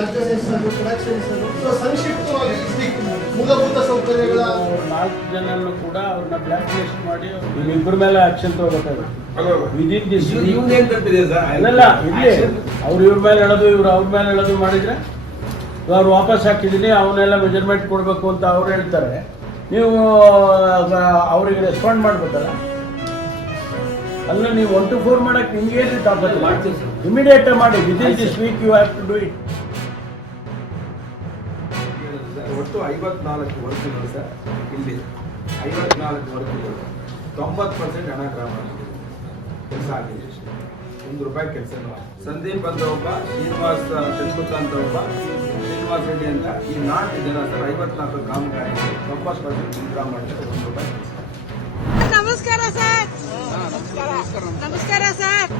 ರಾಜ್ಯ ಹೆಸರು ಪ್ರೊಡಕ್ಷನ್ ಹೆಸರು ಸಂಕ್ಷಿಪ್ತವಾಗಿ ಮೂಲಭೂತ ಸೌಕರ್ಯಗಳ 4 ಜನರನ್ನು ಕೂಡ ಅವ್ರನ್ನ ಬ್ಲಾಕ್ ಲಿಸ್ಟ್ ಮಾಡಿ ಇಬ್ಬರ ಮೇಲೆ ಆಕ್ಷನ್ ತಗೋಬೇಕಾಗುತ್ತೆ. ವಿದಿನ್ ದಿಸ್ ಅಲ್ಲ ಇಲ್ಲಿ ಅವ್ರು ಇವ್ರ ಮೇಲೆ ಹೇಳೋದು ಇವ್ರು ಅವ್ರ ಮೇಲೆ ಹೇಳೋದು ಮಾಡಿದ್ರೆ ಅವ್ರು ವಾಪಸ್ ಹಾಕಿದ್ದೀನಿ ಅವನ್ನೆಲ್ಲ ಮೆಜರ್ಮೆಂಟ್ ಕೊಡಬೇಕು ಅಂತ ಅವ್ರು ಹೇಳ್ತಾರೆ. ನೀವು ಅವ್ರಿಗೆ ರೆಸ್ಪಾಂಡ್ ಮಾಡ್ಬೇಕಲ್ಲ. ಅಲ್ಲ ನೀವು 1 to 4 ಮಾಡಕ್ಕೆ ನಿಮ್ಗೆ ಏನು ತಾಕತ್ತು ಮಾಡ್ತೀವಿ. ಇಮಿಡಿಯೇಟ್ ಮಾಡಿ within this week you have to do it. ಒಟ್ಟು 54 ವರ್ಕ್ಗಳು ಸರ್. ಇಲ್ಲಿ 54 ವರ್ಕ್ಗಳು 90% ಹಣ ಗ್ರಾಮ ಕೆಲಸ ಆಗಿದೆ. ₹1 ಕೆಲಸನೂ ಸಂದೀಪ್ ಅಂತ ಒಬ್ಬ, ಶ್ರೀನಿವಾಸ್ ಚಂದ್ರಗುಪ್ತ ಅಂತ ಒಬ್ಬ, ಶ್ರೀನಿವಾಸ್ ರೆಡ್ಡಿ ಅಂತ ಈ 4 ಜನ ಸರ್ 54 ಕಾಮಗಾರಿ 90% ಗ್ರಾಮ ಮಾಡಿದ್ರೆ ₹1 ಕೆಲಸ. ನಮಸ್ಕಾರ ಸರ್. ನಮಸ್ಕಾರ ಸರ್.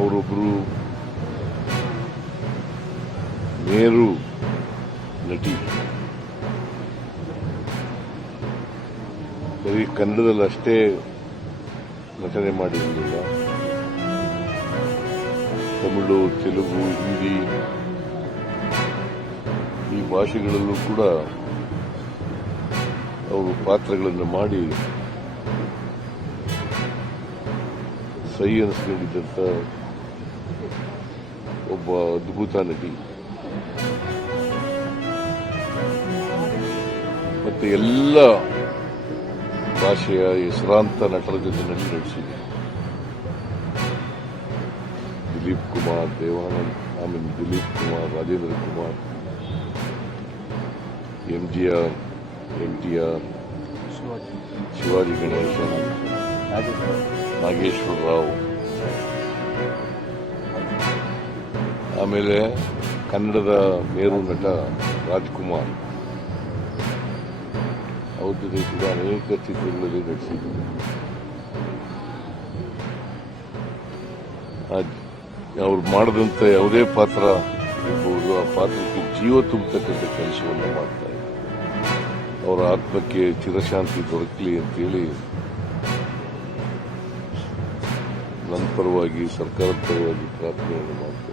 ಅವರೊಬ್ಬರು ಮೇರು ನಟಿ, ಬರೀ ಕನ್ನಡದಲ್ಲಿ ಅಷ್ಟೇ ನಟನೆ ಮಾಡಿರಲಿಲ್ಲ. ತಮಿಳು, ತೆಲುಗು, ಹಿಂದಿ ಈ ಭಾಷೆಗಳಲ್ಲೂ ಕೂಡ ಅವರು ಪಾತ್ರಗಳನ್ನು ಮಾಡಿ ಸೈ ಅನಿಸ್ಕೊಂಡಿದ್ದಂಥ ಒಬ್ಬ ಅದ್ಭುತ ನಟಿ. ಮತ್ತೆ ಎಲ್ಲ ಭಾಷೆಯ ಹೆಸರಾಂತ ನಟರ ಜೊತೆ ನಟಿಸಿದೆ. ದಿಲೀಪ್ ಕುಮಾರ್, ದೇವಾನಂದ್, ಆಮೇಲೆ ದಿಲೀಪ್ ಕುಮಾರ್, ರಾಜೇಂದ್ರ ಕುಮಾರ್, MGR, NTR, ಶಿವಾಜಿ ಗಣೇಶನ್, ನಾಗೇಶ್ವರ ರಾವ್, ಆಮೇಲೆ ಕನ್ನಡದ ಮೇರು ನಟ ರಾಜ್ಕುಮಾರ್ ಅವ್ರ ಜೊತೆ ಕೂಡ ಅನೇಕ ಚಿತ್ರಗಳಲ್ಲಿ ನಟಿಸಿದ್ದಾರೆ. ಅವ್ರು ಮಾಡಿದಂಥ ಯಾವುದೇ ಪಾತ್ರ ಇರ್ಬೋದು, ಆ ಪಾತ್ರಕ್ಕೆ ಜೀವ ತುಂಬತಕ್ಕಂಥ ಕೆಲಸವನ್ನು ಮಾಡ್ತಾ ಇದ್ದಾರೆ. ಅವರ ಆತ್ಮಕ್ಕೆ ಚಿರಶಾಂತಿ ದೊರಕಲಿ ಅಂತೇಳಿ ನನ್ನ ಪರವಾಗಿ, ಸರ್ಕಾರದ ಪರವಾಗಿ ಪ್ರಾರ್ಥನೆಯನ್ನು ಮಾಡ್ತಾರೆ.